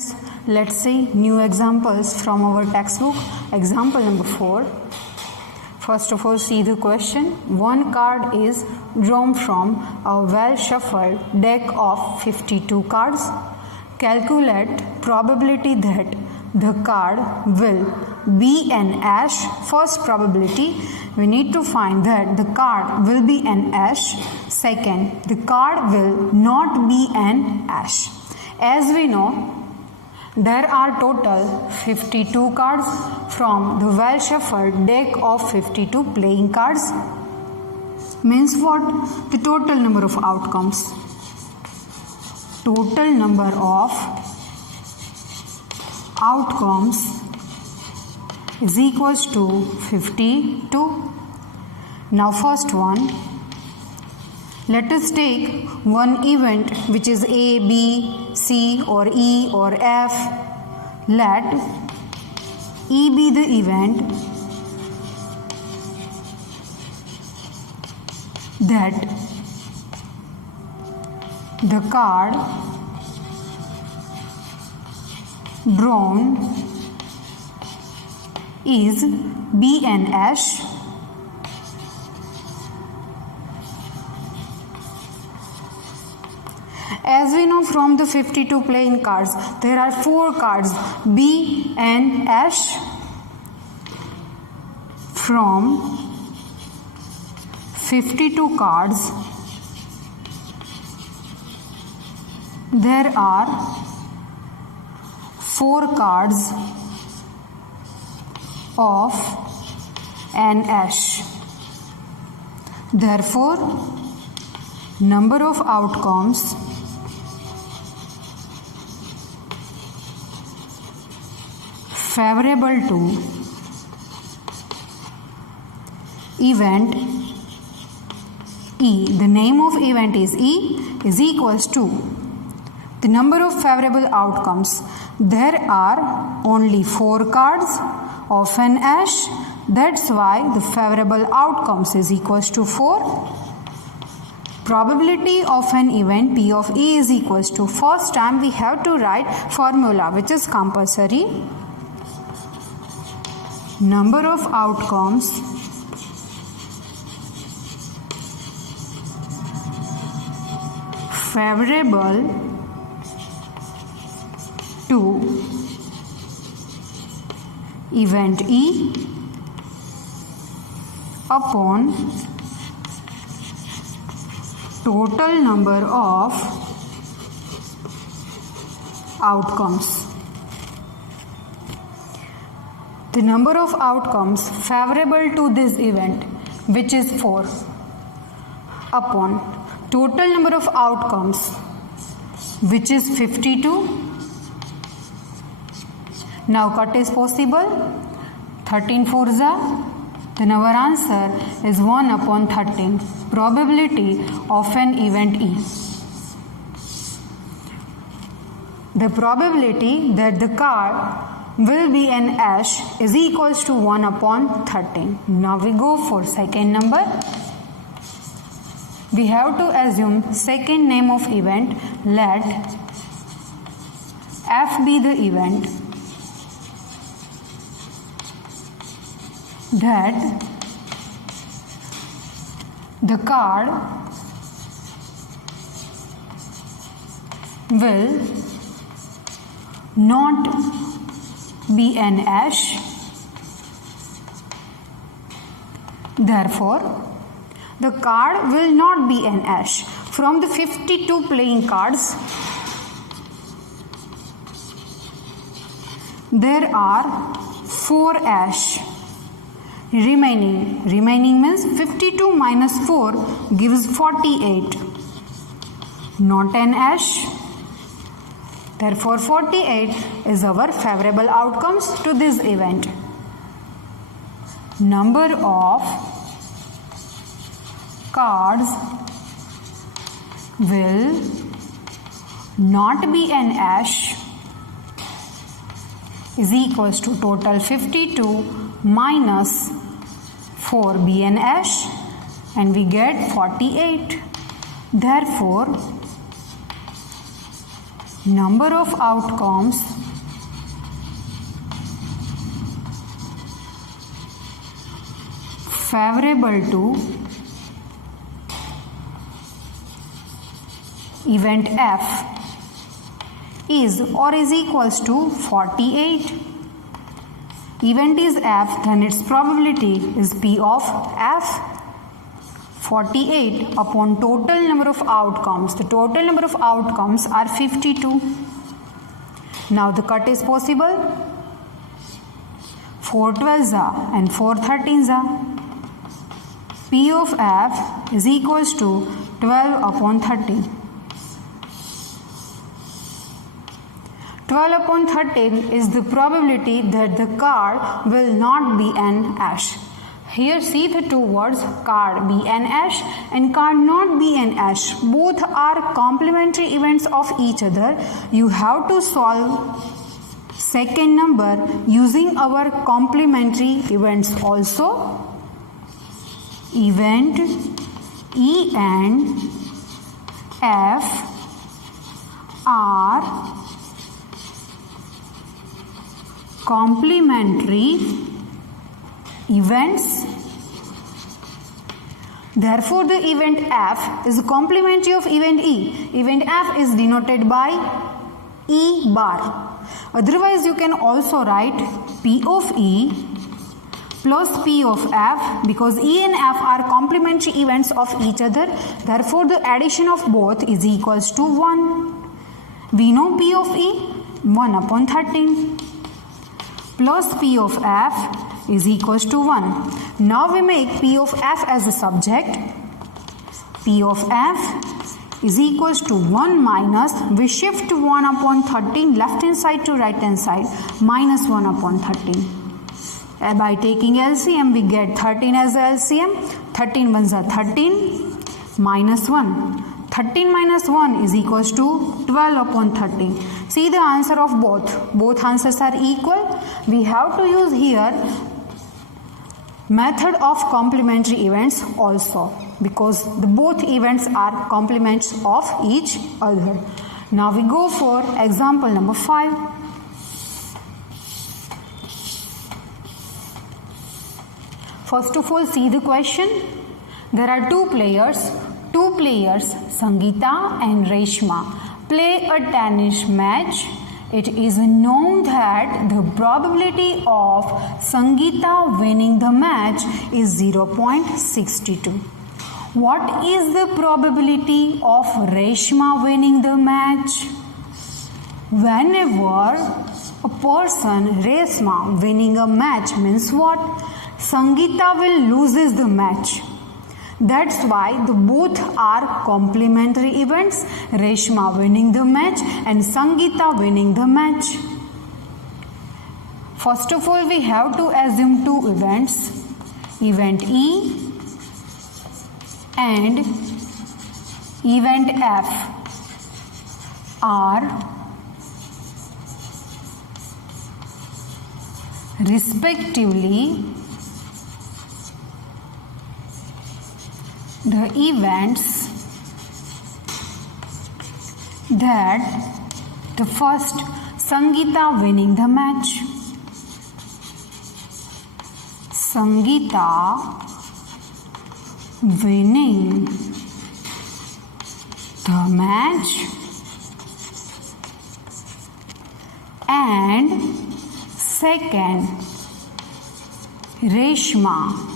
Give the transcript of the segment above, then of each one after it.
Students, let's see new examples from our textbook. Example number 4. First of all, see the question. One card is drawn from a well-shuffled deck of 52 cards. Calculate probability that the card will be an ace. First probability, we need to find that the card will be an ace. Second, the card will not be an ace. As we know, there are total 52 cards from the well-shuffled deck of 52 playing cards. Means what? The total number of outcomes. Total number of outcomes is equals to 52. Now first one, let us take one event which is A, B, C or E or F. Let E be the event that the card drawn is be an ace. As we know from the 52 playing cards, there are 4 cards be an ace. From 52 cards, there are 4 cards of an ace. Therefore, number of outcomes favorable to event E, the name of event is E, is equals to the number of favorable outcomes. There are only 4 cards of an ace. That's why the favorable outcomes is equals to 4. Probability of an event P of E is equals to, first time we have to write formula which is compulsory. Number of outcomes favorable to event E upon total number of outcomes. The number of outcomes favorable to this event, which is 4, upon total number of outcomes, which is 52. Now cut is possible. 13 4s are. Then our answer is 1 upon 13. Probability of an event E. The probability that the card will be an ace is equals to 1 upon 13. Now we go for second number. We have to assume second name of event. Let F be the event that the card will not be an ace. Therefore, the card will not be an ace. From the 52 playing cards, there are 4 ace remaining. Remaining means 52 minus 4 gives 48. Not an ace. Therefore, 48 is our favorable outcomes to this event. Number of cards will not be an ace is equals to total 52 minus 4 be an ace, and we get 48. Therefore, number of outcomes favorable to event F is or is equals to 48. Event is F, then its probability is P of F. 48 upon total number of outcomes. The total number of outcomes are 52. Now the cut is possible. 4 12s are and 4 13s are. P of F is equals to 12 upon 13. 12 upon 13 is the probability that the card will not be an ash. Here see the two words, card be an ash and card not be an ash. Both are complementary events of each other. You have to solve second number using our complementary events also. Event E and F are complementary events. Therefore, the event F is complementary of event E. Event F is denoted by E bar. Otherwise, you can also write P of E plus P of F because E and F are complementary events of each other. Therefore, the addition of both is equals to 1. We know P of E 1 upon 13 plus P of F is equals to 1. Now we make P of F as a subject. P of F is equals to 1 minus, we shift 1 upon 13 left hand side to right hand side, minus 1 upon 13. And by taking LCM we get 13 as a LCM. 13 ones are 13 minus 1. 13 minus 1 is equals to 12 upon 13. See the answer of both. Both answers are equal. We have to use here method of complementary events also because the both events are complements of each other. Now we go for example number 5. First of all, see the question. There are two players, Sangeeta and Reshma, play a tennis match. It is known that the probability of Sangeeta winning the match is 0.62. What is the probability of Reshma winning the match? Whenever a person, Reshma, winning a match means what? Sangeeta will loses the match. That's why the both are complementary events, Reshma winning the match and Sangeeta winning the match. First of all, we have to assume two events, event E and event F are respectively the events that the first Sangeeta winning the match. Sangeeta winning the match and second Reshma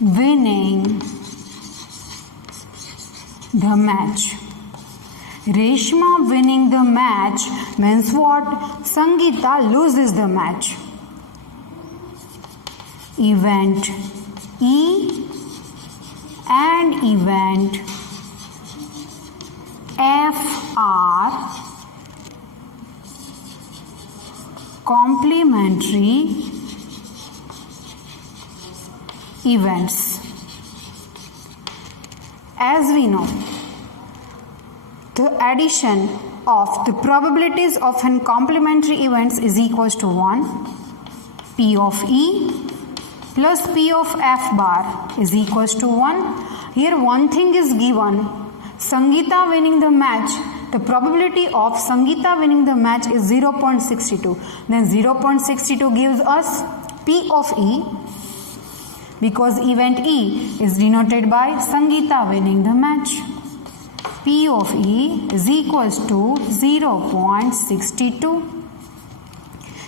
winning the match. Reshma winning the match means what? Sangeeta loses the match. Event E and event F are complementary events. As we know, the addition of the probabilities of an complementary events is equals to 1. P of E plus P of F bar is equals to 1. Here one thing is given, Sangeeta winning the match, the probability of Sangeeta winning the match is 0.62. Then 0.62 gives us P of E, because event E is denoted by Sangeeta winning the match. P of E is equals to 0.62.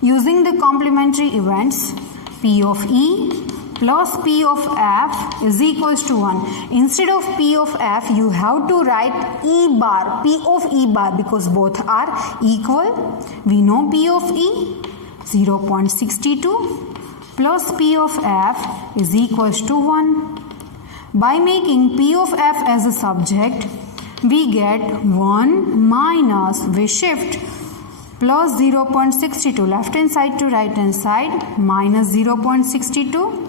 Using the complementary events, P of E plus P of F is equals to 1. Instead of P of F, you have to write E bar, P of E bar, because both are equal. We know P of E 0.62 plus P of F is equals to 1. By making P of F as a subject, we get 1 minus, we shift plus 0.62 left hand side to right hand side minus 0.62.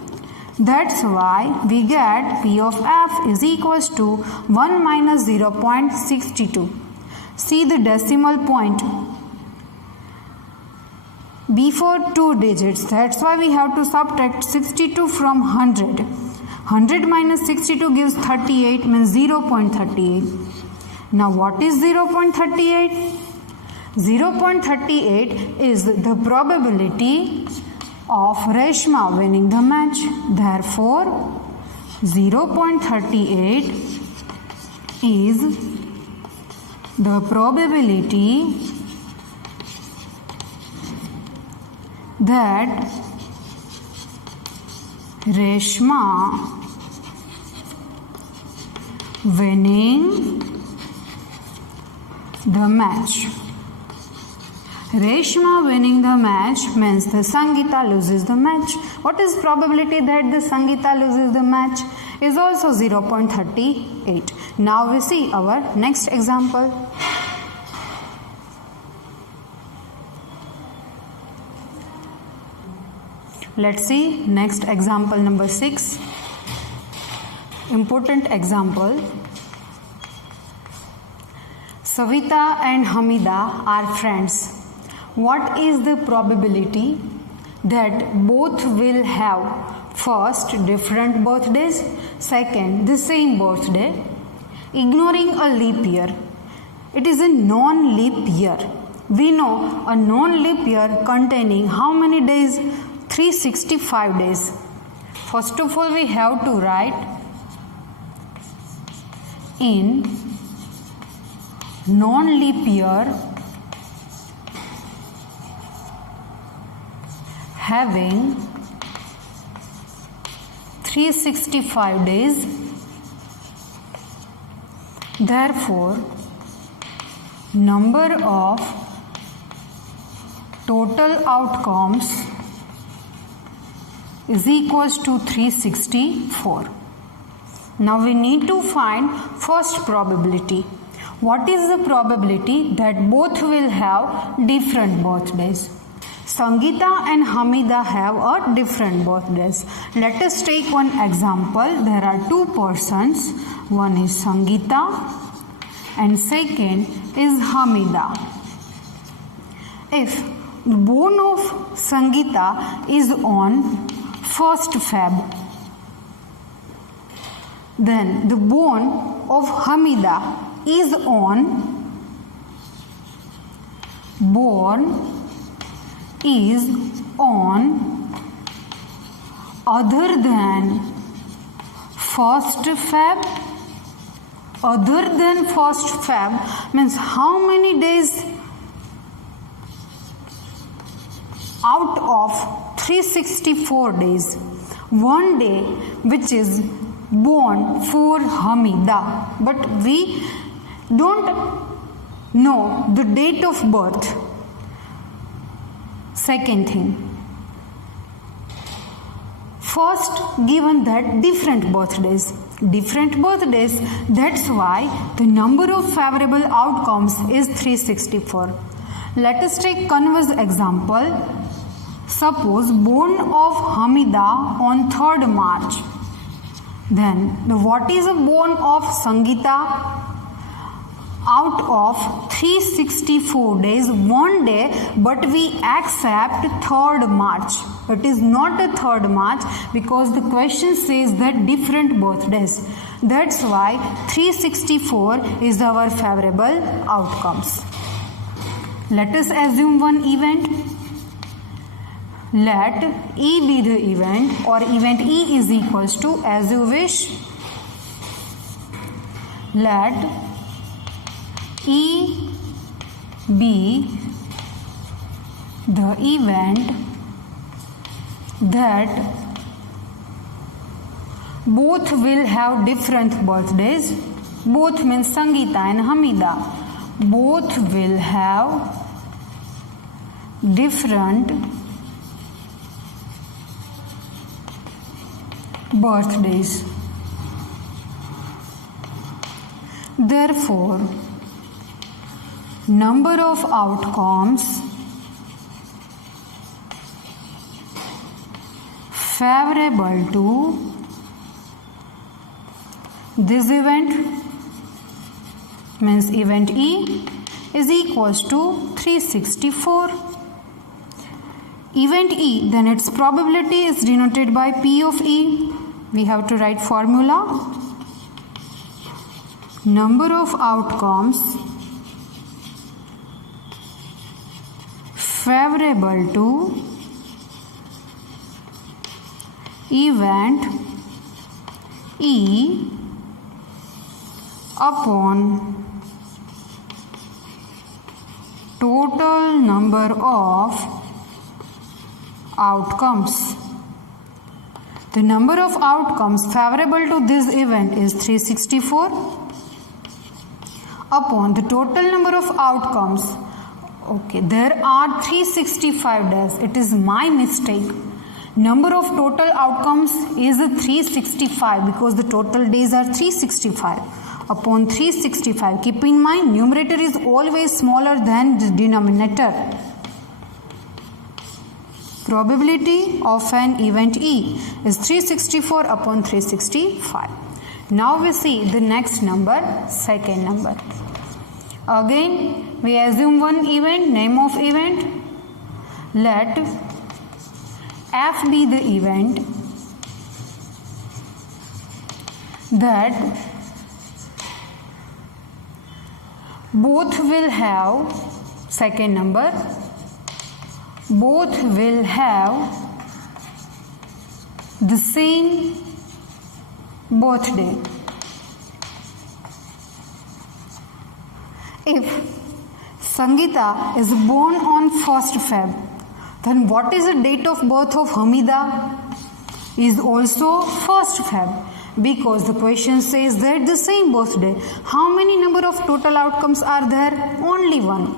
That's why we get P of F is equals to 1 minus 0.62. See the decimal point before 2 digits. That's why we have to subtract 62 from 100. 100 minus 62 gives 38, means 0.38. Now what is 0.38? 0.38 is the probability of Reshma winning the match. Therefore, 0.38 is the probability that Reshma winning the match. Reshma winning the match means the Sangeeta loses the match. What is probability that the Sangeeta loses the match? Is also 0.38. Now we see our next example. Let's see next example number 6. Important example. Savita and Hamida are friends. What is the probability that both will have first different birthdays, second the same birthday, ignoring a leap year? It is a non-leap year. We know a non-leap year containing how many days? 365 days. First of all, we have to write in non-leap year having 365 days. Therefore, number of total outcomes is equals to 364. Now we need to find first probability. What is the probability that both will have different birthdays? Sangeeta and Hamida have a different birthdays. Let us take one example. There are two persons. One is Sangeeta and second is Hamida. If the born of Sangeeta is on 1st Feb, then the born of Hamida is on other than 1st Feb. Other than 1st Feb means how many days out of 364 days? One day which is born for Hamida, but we don't know the date of birth. Second thing, first given that different birthdays, that's why the number of favorable outcomes is 364. Let us take converse example. Suppose born of Hamida on 3rd March. Then what is a born of Sangeeta? Out of 364 days, one day, but we accept 3rd March. It is not a 3rd March because the question says that different birthdays. That's why 364 is our favorable outcomes. Let us assume one event. Let E be the event, or event E is equals to, as you wish, let E be the event that both will have different birthdays. Both means Sangeeta and Hamida. Both will have different birthdays. Therefore, number of outcomes favorable to this event, means event E, is equals to 364. Event E, then its probability is denoted by P of E. We have to write formula. Number of outcomes favorable to event E upon total number of outcomes. The number of outcomes favorable to this event is 364 upon the total number of outcomes. Okay, there are 365 days. It is my mistake. Number of total outcomes is 365 because the total days are 365 upon 365. Keep in mind, numerator is always smaller than the denominator. Probability of an event E is 364 upon 365. Now we see the next number, second number. Again, we assume one event, name of event. Let F be the event that both will have, second number, both will have the same birthday. If Sangeeta is born on 1st Feb, then what is the date of birth of Hamida? Is also 1st Feb, because the question says that the same birthday. How many number of total outcomes are there? Only one.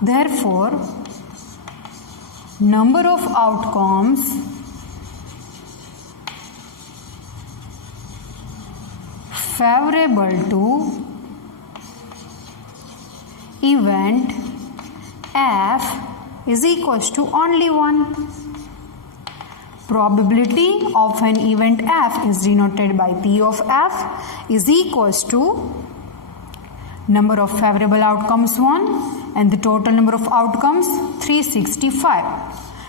Therefore, number of outcomes favorable to event F is equals to only 1. Probability of an event F is denoted by P of F is equals to number of favorable outcomes 1 and the total number of outcomes 365.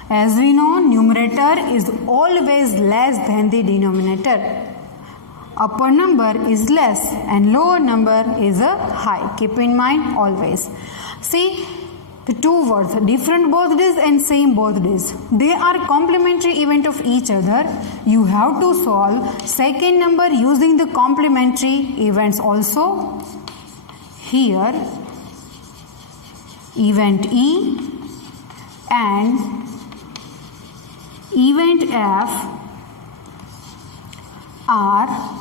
As we know, numerator is always less than the denominator. Upper number is less and lower number is a high. Keep in mind always. See, the two words, different birthdays and same birthdays, they are complementary event of each other. You have to solve second number using the complementary events also. Here, event E and event F are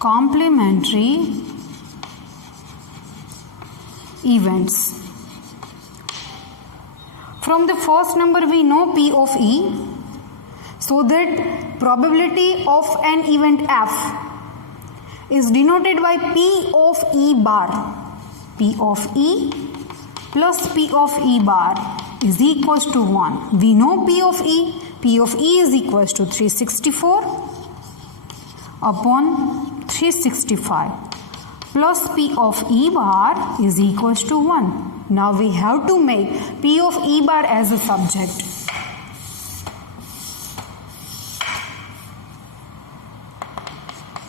complementary events. From the first number we know P of E, so that probability of an event F is denoted by P of E bar. P of E plus P of E bar is equals to 1. We know P of E. P of E is equals to 364 upon 365 plus P of E bar is equals to 1. Now we have to make P of E bar as a subject.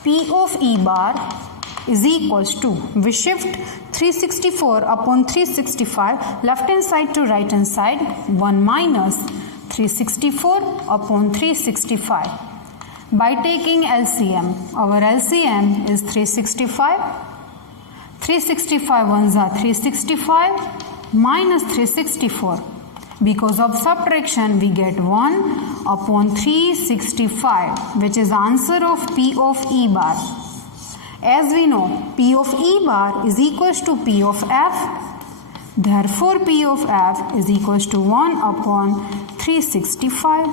P of E bar is equals to, we shift 364 upon 365 left hand side to right hand side, 1 minus 364 upon 365. By taking LCM, our LCM is 365. 365 ones are 365 minus 364. Because of subtraction, we get 1 upon 365, which is answer of P of E bar. As we know, P of E bar is equals to P of F. Therefore, P of F is equals to 1 upon 365.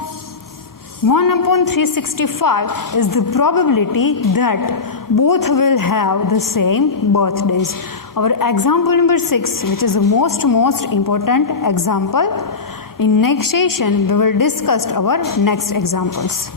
1 upon 365 is the probability that both will have the same birthdays. Our example number 6, which is the most important example. In next session, we will discuss our next examples.